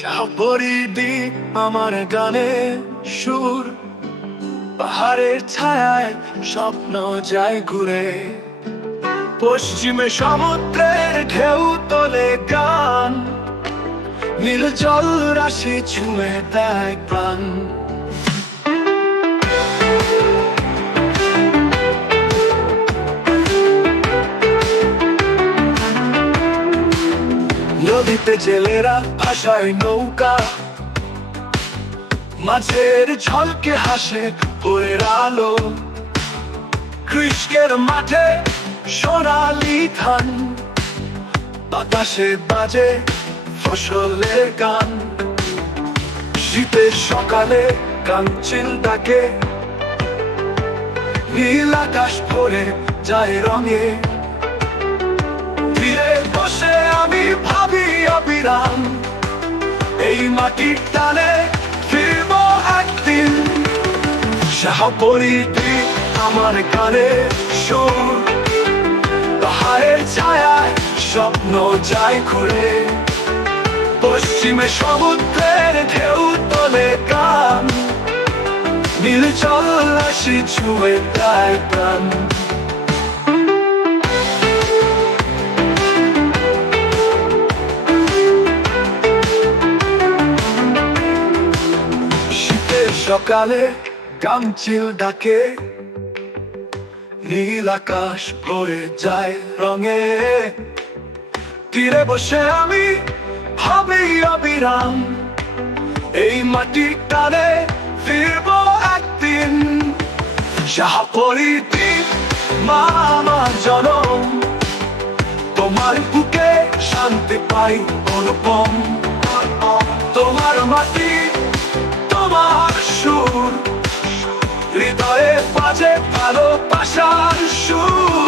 শাহপরিদি আমার গানে সুর। পাহাড়ের ছায়ায় স্বপ্ন যায় ঘুরে। পশ্চিমে সমুদ্রের ঢেউ তোলে গান। নীল জল রাশি ছুঁয়ে দেয় প্রাণ। নদীতে জেলেরা ভাষায় নৌকা। মাঝের ঝলকে হাসে ভোরের আলো। কৃষ্ণের মাঠে সোনালি ধান। বাতাসে বাজে ফসলের গান। শীতের সকালে কাঞ্চিল ডাকে নীল আকাশ ভরে যায় রঙে। অবিরাম এই মাটির টানে ফিরব একদিন। শাহপরিতি আমার কানে সুর। পাহাড়ের ছায়ায় স্বপ্ন যায় ঘুরে। পশ্চিমে সমুদ্রের ঢেউ তোলে গান নীল জল আসি ছুঁয়ে দেয় প্রাণ। সকালে কামচিল ডাকে, নীল আকাশ ভরে যায় রঙে। তীরে বসে আমি ভাবি অবিরাম, এই মাটি টানে ফিরব একদিন। শাহপরিতি মা আমার জনম, তোমার বুকে শান্তি পাই অনুপম। তোমার মাটি তোমার সুর। হৃদয়ে বাজে ভালোবাসার সুর।